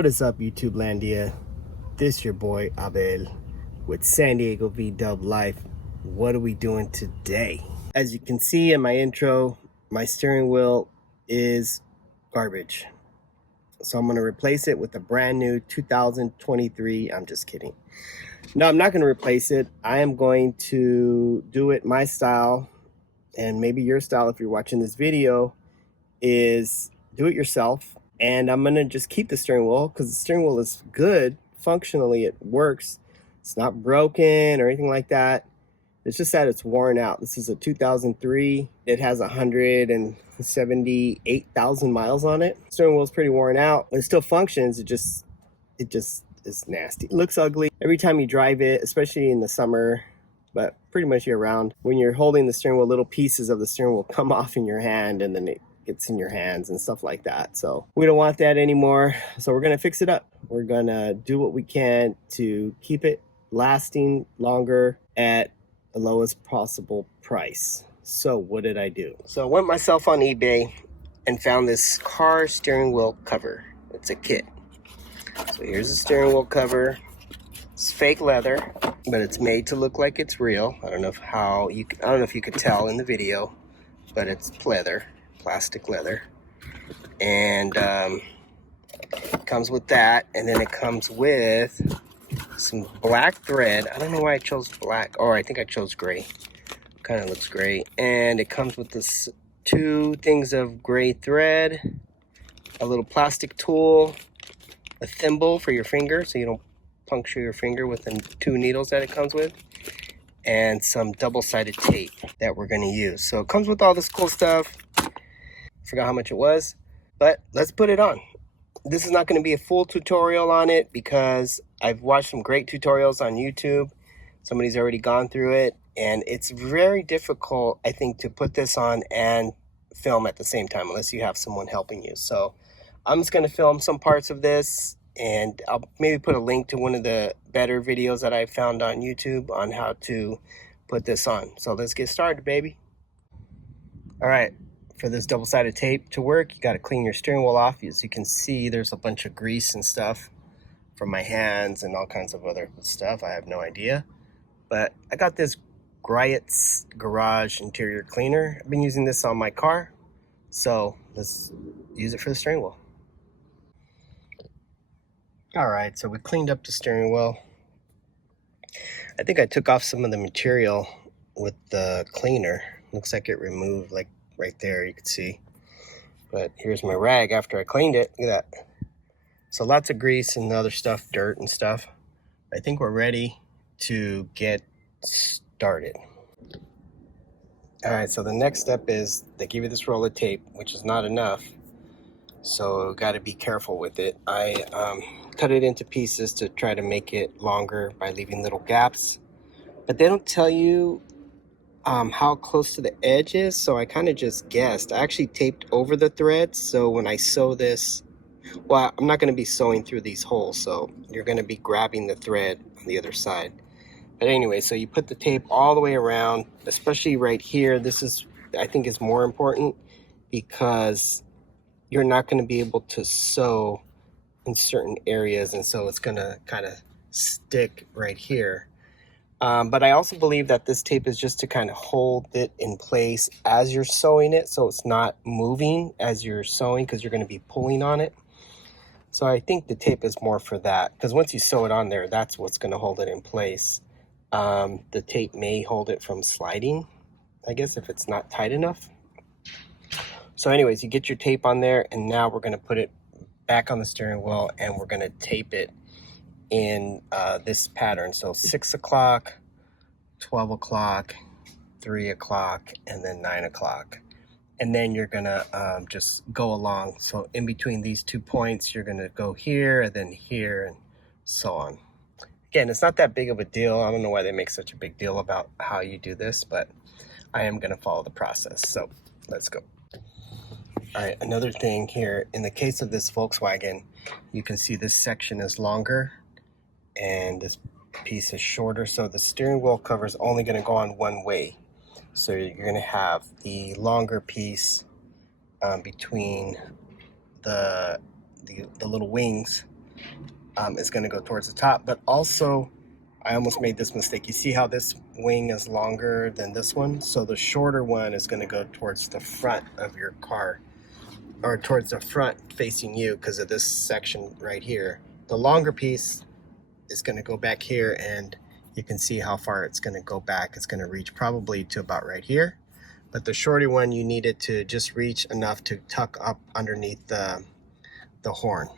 What is up, YouTube Landia? This your boy Abel with San Diego V-Dub Life. What are we doing today? As you can see in my intro, my steering wheel is garbage. So I'm going to replace it with a brand new 2023. I'm just kidding. No, I'm not going to replace it. I am going to do it my style, and maybe your style if you're watching this video, is do it yourself. And I'm going to just keep the steering wheel because the steering wheel is good. Functionally, it works. It's not broken or anything like that. It's just that it's worn out. This is a 2003. It has 178,000 miles on it. Steering wheel is pretty worn out. It still functions. It just is nasty. It looks ugly every time you drive it, especially in the summer, but pretty much year round. When you're holding the steering wheel, little pieces of the steering wheel come off in your hand, and then it gets in your hands and stuff like that. So we don't want that anymore. So we're gonna fix it up. We're gonna do what we can to keep it lasting longer at the lowest possible price. So what did I do? So I went myself on eBay and found this car steering wheel cover. It's a kit. So here's the steering wheel cover. It's fake leather, but it's made to look like it's real. I don't know if you could tell in the video, but it's leather, plastic leather. And it comes with that, and then it comes with some black thread. I don't know why I chose black. Oh, I think I chose gray. Kind of looks gray. And it comes with this 2 things of gray thread, a little plastic tool, a thimble for your finger so you don't puncture your finger with the 2 needles that it comes with, and some double-sided tape that we're going to use. So it comes with all this cool stuff. Forgot how much it was, but let's put it on. This is not going to be a full tutorial on it because I've watched some great tutorials on YouTube. Somebody's already gone through it, and it's very difficult, I think, to put this on and film at the same time unless you have someone helping you. So I'm just going to film some parts of this, and I'll maybe put a link to one of the better videos that I found on YouTube on how to put this on. So let's get started, baby. All right, for this double-sided tape to work, you got to clean your steering wheel off. As you can see, there's a bunch of grease and stuff from my hands and all kinds of other stuff. I have no idea, but I got this Griot's Garage interior cleaner. I've been using this on my car, so let's use it for the steering wheel. All right, so we cleaned up the steering wheel. I think I took off some of the material with the cleaner. Looks like it removed, like right there, you can see. But here's my rag after I cleaned it. Look at that. So lots of grease and other stuff, dirt and stuff. I think we're ready to get started. All right, so the next step is they give you this roll of tape, which is not enough. So got to be careful with it. I cut it into pieces to try to make it longer by leaving little gaps. But they don't tell you how close to the edge is, so I kind of just guessed. I actually taped over the thread, so when I sew this, well, I'm not going to be sewing through these holes, so you're going to be grabbing the thread on the other side. But anyway, so you put the tape all the way around, especially right here. This is, I think, is more important because you're not going to be able to sew in certain areas, and so it's going to kind of stick right here. But I also believe that this tape is just to kind of hold it in place as you're sewing it, so it's not moving as you're sewing because you're going to be pulling on it. So I think the tape is more for that, because once you sew it on there, that's what's going to hold it in place. The tape may hold it from sliding, I guess, if it's not tight enough. So anyways, you get your tape on there, and now we're going to put it back on the steering wheel, and we're going to tape it in this pattern. So 6 o'clock, 12 o'clock, 3 o'clock, and then 9 o'clock. And then you're going to just go along. So in between these 2 points, you're going to go here and then here and so on. Again, it's not that big of a deal. I don't know why they make such a big deal about how you do this, but I am going to follow the process. So let's go. All right, another thing here, in the case of this Volkswagen, you can see this section is longer and this piece is shorter. So the steering wheel cover is only going to go on one way. So you're going to have the longer piece between the little wings is going to go towards the top. But also, I almost made this mistake. You see how this wing is longer than this one? So the shorter one is going to go towards the front of your car, or towards the front facing you because of this section right here. The longer piece is going to go back here, and you can see how far it's going to go back. It's going to reach probably to about right here. But the shorter one, you need it to just reach enough to tuck up underneath the horn.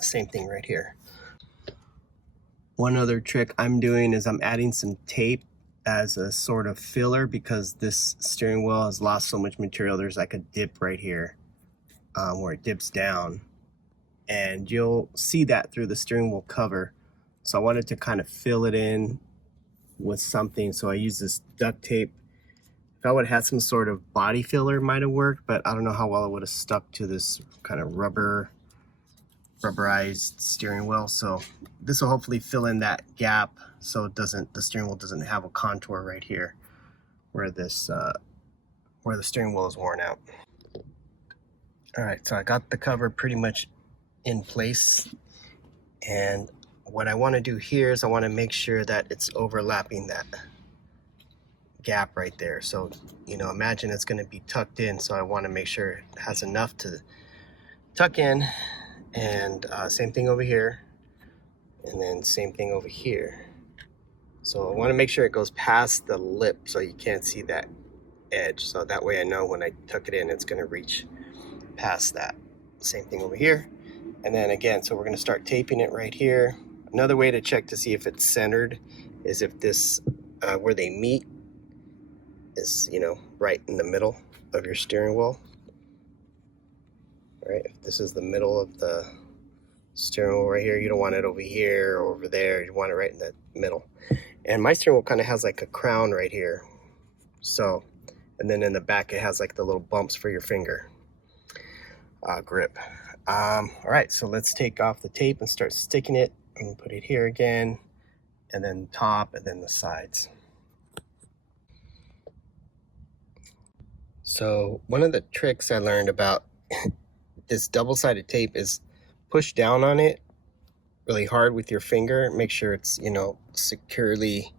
Same thing right here. One other trick I'm doing is I'm adding some tape as a sort of filler because this steering wheel has lost so much material. There's like a dip right here where it dips down, and you'll see that through the steering wheel cover. So I wanted to kind of fill it in with something, so I use this duct tape. If I would have had some sort of body filler, it might have worked, but I don't know how well it would have stuck to this kind of rubberized steering wheel. So this will hopefully fill in that gap so it doesn't, the steering wheel doesn't have a contour right here where this where the steering wheel is worn out. All right, so I got the cover pretty much in place, and what I want to do here is I want to make sure that it's overlapping that gap right there. So, you know, imagine it's going to be tucked in, so I want to make sure it has enough to tuck in. And same thing over here, and then same thing over here. So I want to make sure it goes past the lip so you can't see that edge, so that way I know when I tuck it in it's going to reach past that. Same thing over here. And then again, so we're going to start taping it right here. Another way to check to see if it's centered is if this where they meet is, you know, right in the middle of your steering wheel. Right, if this is the middle of the steering wheel right here, you don't want it over here or over there. You want it right in the middle. And my steering wheel kind of has like a crown right here. So, and then in the back it has like the little bumps for your finger grip. All right, so let's take off the tape and start sticking it, and put it here again, and then top, and then the sides. So one of the tricks I learned about this double-sided tape is push down on it really hard with your finger. Make sure it's, you know, securely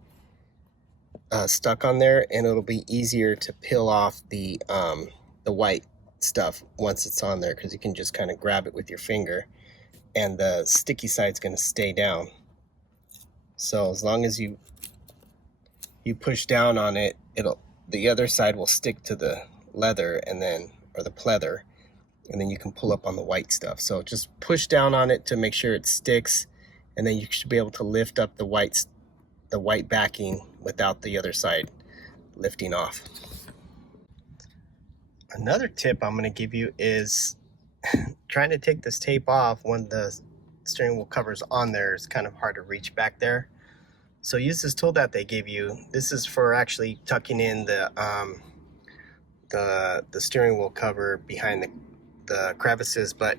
stuck on there, and it'll be easier to peel off the white stuff once it's on there, because you can just kind of grab it with your finger, and the sticky side's going to stay down. So as long as you push down on it, the other side will stick to the leather, and then, or the pleather, and then you can pull up on the white stuff. So just push down on it to make sure it sticks, and then you should be able to lift up the white backing without the other side lifting off. Another tip I'm going to give you is trying to take this tape off when the steering wheel cover's on there is kind of hard to reach back there. So use this tool that they give you. This is for actually tucking in the steering wheel cover behind the crevices, but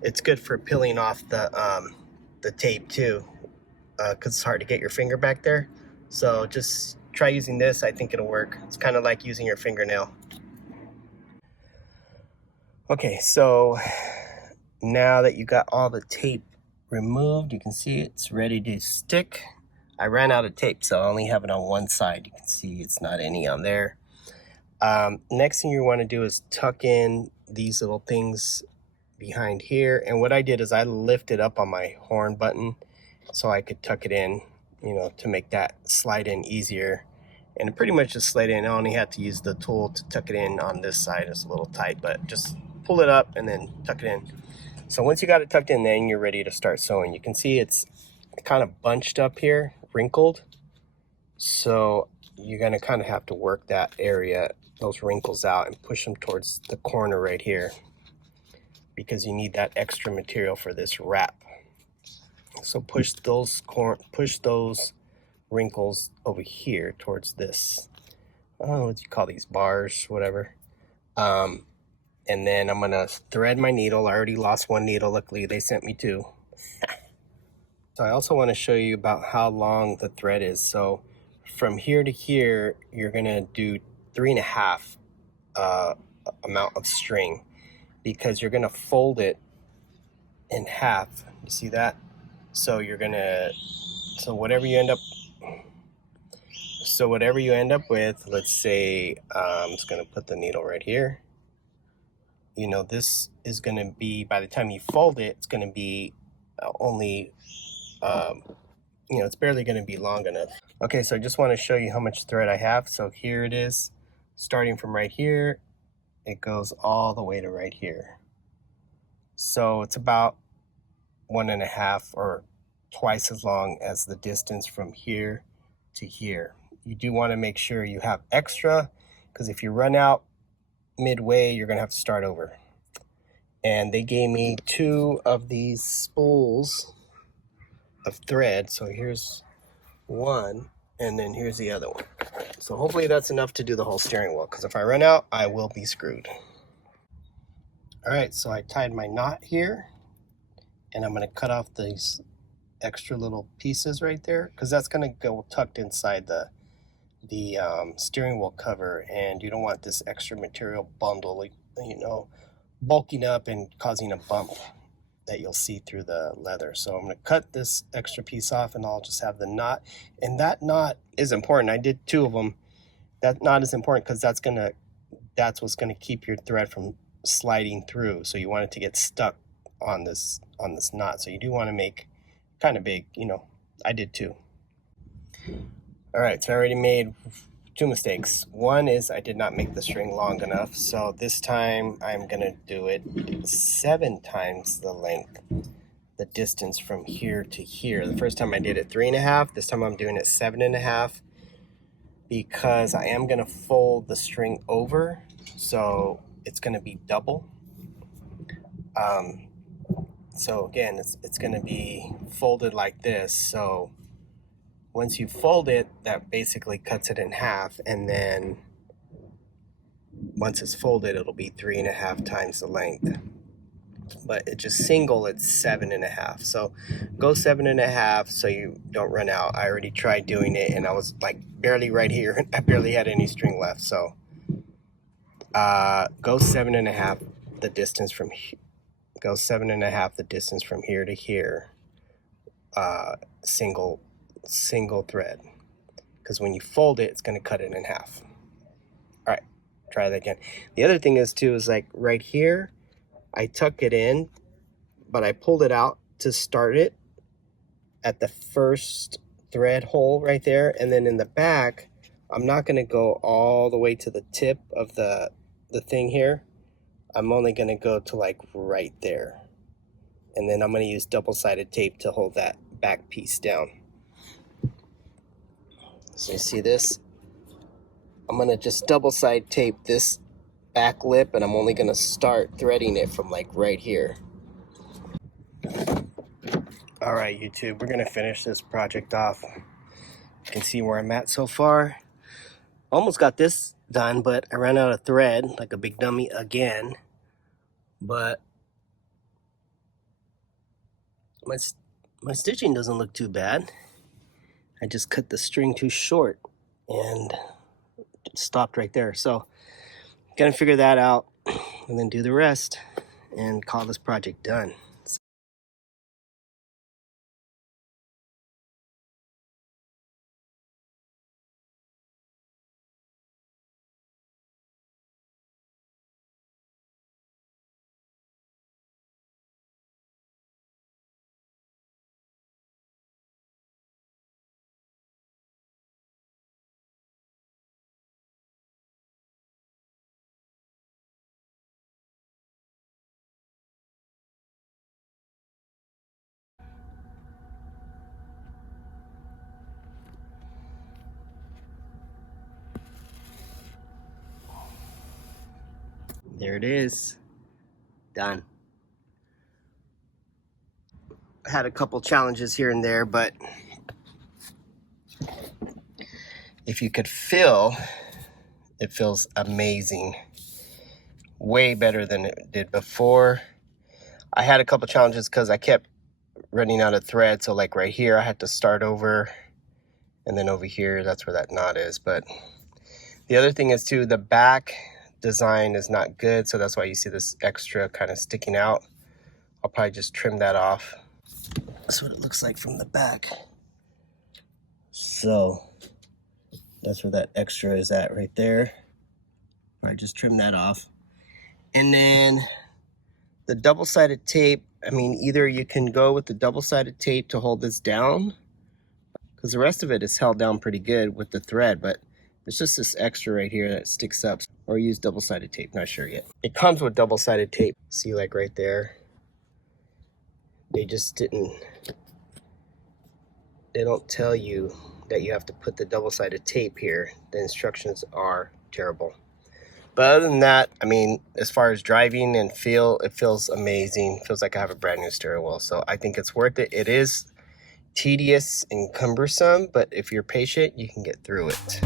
it's good for peeling off the tape too, because it's hard to get your finger back there. So just try using this. I think it'll work. It's kind of like using your fingernail. Okay, so now that you got all the tape removed, you can see it's ready to stick. I ran out of tape, so I only have it on one side. You can see it's not any on there. Next thing you want to do is tuck in these little things behind here. And what I did is I lifted up on my horn button so I could tuck it in, you know, to make that slide in easier. And it pretty much just slid in. I only had to use the tool to tuck it in on this side. It's a little tight, but just pull it up and then tuck it in. So once you got it tucked in, then you're ready to start sewing. You can see it's kind of bunched up here, wrinkled. So you're gonna kind of have to work that area, those wrinkles out, and push them towards the corner right here, because you need that extra material for this wrap. So push those wrinkles over here towards this, I don't know what you call these, bars, whatever. And then I'm gonna thread my needle. I already lost one needle. Luckily they sent me two. So I also want to show you about how long the thread is. So from here to here, you're gonna do 3.5 amount of string, because you're gonna fold it in half You see that? So you're gonna, so whatever you end up with, let's say, I'm just gonna put the needle right here. You know, this is gonna be, by the time you fold it, it's gonna be only, you know, it's barely gonna be long enough. Okay, so I just wanna show you how much thread I have. So here it is, starting from right here, it goes all the way to right here. So it's about 1.5 or twice as long as the distance from here to here. You do want to make sure you have extra, because if you run out midway, you're going to have to start over. And they gave me 2 of these spools of thread. So here's one, and then here's the other one. So hopefully that's enough to do the whole steering wheel, because if I run out, I will be screwed. All right, so I tied my knot here, and I'm going to cut off these extra little pieces right there, because that's going to go tucked inside the steering wheel cover, and you don't want this extra material bundle, like, you know, bulking up and causing a bump that you'll see through the leather. So I'm going to cut this extra piece off, and I'll just have the knot. And that knot is important. I did 2 of them. That knot is important because that's what's going to keep your thread from sliding through. So you want it to get stuck on this knot. So you do want to make kind of big, you know. I did 2. All right, so I already made 2 mistakes. One is I did not make the string long enough, so this time I'm gonna do it 7 times the length, the distance from here to here. The first time I did it 3.5, this time I'm doing it 7.5, because I am gonna fold the string over, so it's gonna be double. So again, it's gonna be folded like this, so once you fold it, that basically cuts it in half, and then once it's folded, it'll be 3.5 times the length. But it just single, it's 7.5. So go 7.5 so you don't run out. I already tried doing it, and I was like barely right here. I barely had any string left. So go 7.5 the distance from go 7.5 the distance from here to here. Single thread, because when you fold it, it's going to cut it in half. All right, try that again. The other thing is like right here, I tuck it in, but I pulled it out to start it at the first thread hole right there, and then in the back, I'm not going to go all the way to the tip of the thing here. I'm only going to go to like right there, and then I'm going to use double-sided tape to hold that back piece down. So you see this? I'm going to just double-side tape this back lip, and I'm only going to start threading it from like right here. All right, YouTube, we're going to finish this project off. You can see where I'm at so far. Almost got this done, but I ran out of thread like a big dummy again. But my stitching doesn't look too bad. I just cut the string too short and it stopped right there. So gonna figure that out and then do the rest and call this project done. There it is, done. I had a couple challenges here and there, but if you could feel, it feels amazing. Way better than it did before. I had a couple challenges because I kept running out of thread. So like right here, I had to start over. And then over here, that's where that knot is. But the other thing is too, the back design is not good. So that's why you see this extra kind of sticking out. I'll probably just trim that off. That's what it looks like from the back. So that's where that extra is at right there. I just trim that off. And then the double-sided tape, I mean, either you can go with the double-sided tape to hold this down, because the rest of it is held down pretty good with the thread, but there's just this extra right here that sticks up, or use double-sided tape, not sure yet. It comes with double-sided tape. See, like right there, they just didn't, they don't tell you that you have to put the double-sided tape here. The instructions are terrible. But other than that, I mean, as far as driving and feel, it feels amazing. It feels like I have a brand new steering wheel. So I think it's worth it. It is tedious and cumbersome, but if you're patient, you can get through it.